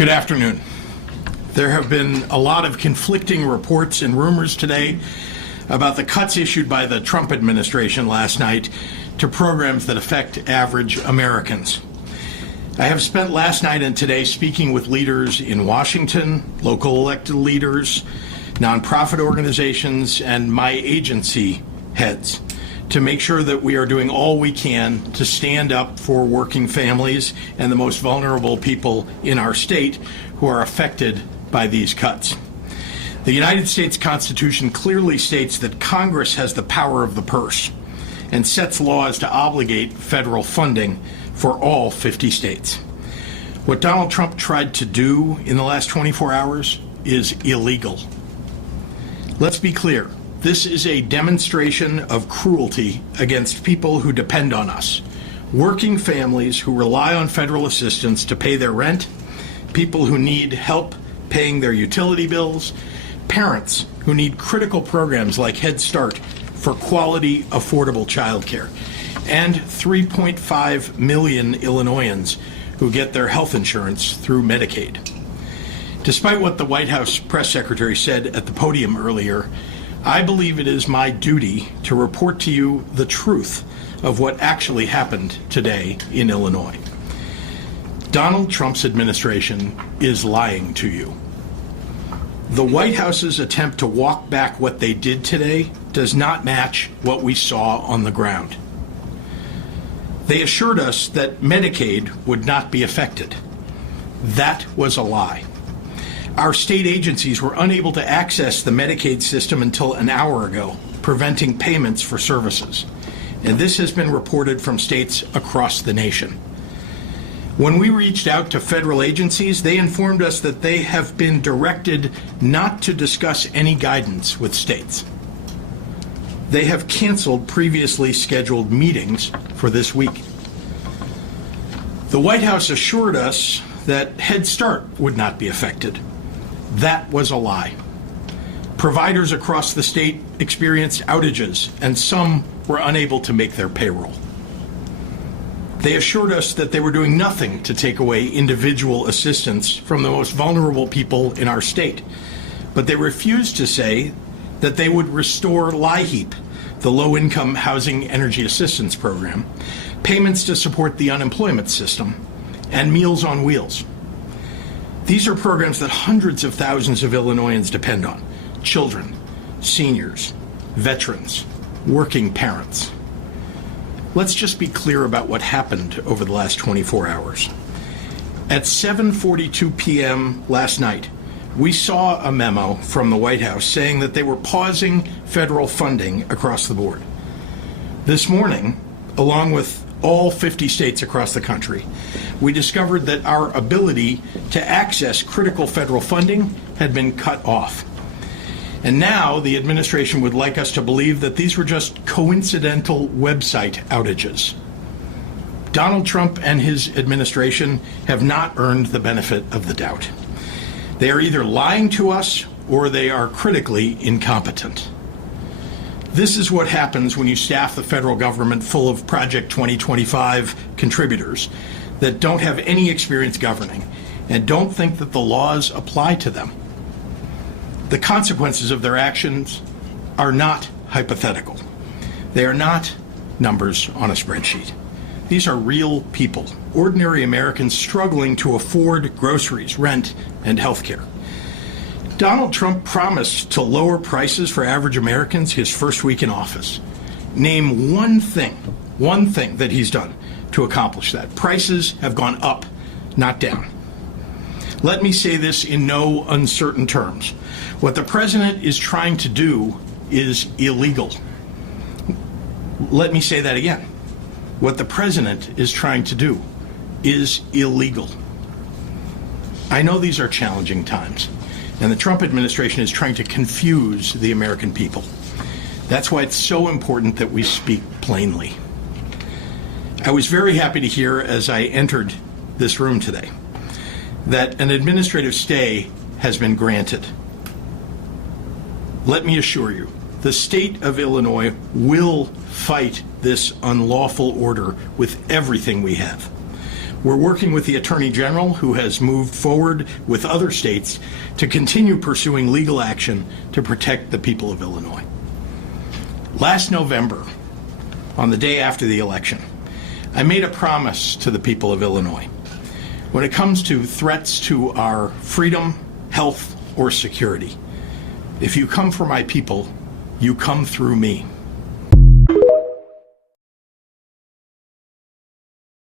Good afternoon. There have been a lot of conflicting reports and rumors today about the cuts issued by the Trump administration last night to programs that affect average Americans. I have spent last night and today speaking with leaders in Washington, local elected leaders, nonprofit organizations, and my agency heads to make sure that we are doing all we can to stand up for working families and the most vulnerable people in our state who are affected by these cuts. The United States Constitution clearly states that Congress has the power of the purse and sets laws to obligate federal funding for all 50 states. What Donald Trump tried to do in the last 24 hours is illegal. Let's be clear. This is a demonstration of cruelty against people who depend on us, working families who rely on federal assistance to pay their rent, people who need help paying their utility bills, parents who need critical programs like Head Start for quality, affordable childcare, and 3.5 million Illinoisans who get their health insurance through Medicaid. Despite what the White House press secretary said at the podium earlier, I believe it is my duty to report to you the truth of what actually happened today in Illinois. Donald Trump's administration is lying to you. The White House's attempt to walk back what they did today does not match what we saw on the ground. They assured us that Medicaid would not be affected. That was a lie. Our state agencies were unable to access the Medicaid system until an hour ago, preventing payments for services. And this has been reported from states across the nation. When we reached out to federal agencies, they informed us that they have been directed not to discuss any guidance with states. They have canceled previously scheduled meetings for this week. The White House assured us that Head Start would not be affected. That was a lie. Providers across the state experienced outages, and some were unable to make their payroll. They assured us that they were doing nothing to take away individual assistance from the most vulnerable people in our state, but they refused to say that they would restore LIHEAP, the Low-Income Housing Energy Assistance Program, payments to support the unemployment system, and Meals on Wheels. These are programs that hundreds of thousands of Illinoisans depend on: children, seniors, veterans, working parents. Let's just be clear about what happened over the last 24 hours. At 7:42 p.m. last night, we saw a memo from the White House saying that they were pausing federal funding across the board. This morning, along with all 50 states across the country, we discovered that our ability to access critical federal funding had been cut off. And now the administration would like us to believe that these were just coincidental website outages. Donald Trump and his administration have not earned the benefit of the doubt. They are either lying to us or they are critically incompetent. This is what happens when you staff the federal government full of Project 2025 contributors that don't have any experience governing and don't think that the laws apply to them. The consequences of their actions are not hypothetical. They are not numbers on a spreadsheet. These are real people, ordinary Americans struggling to afford groceries, rent, and health care. Donald Trump promised to lower prices for average Americans his first week in office. Name one thing that he's done to accomplish that. Prices have gone up, not down. Let me say this in no uncertain terms. What the president is trying to do is illegal. Let me say that again. What the president is trying to do is illegal. I know these are challenging times, and the Trump administration is trying to confuse the American people. That's why it's so important that we speak plainly. I was very happy to hear as I entered this room today that an administrative stay has been granted. Let me assure you, the state of Illinois will fight this unlawful order with everything we have. We're working with the Attorney General, who has moved forward with other states to continue pursuing legal action to protect the people of Illinois. Last November, on the day after the election, I made a promise to the people of Illinois. When it comes to threats to our freedom, health, or security, if you come for my people, you come through me.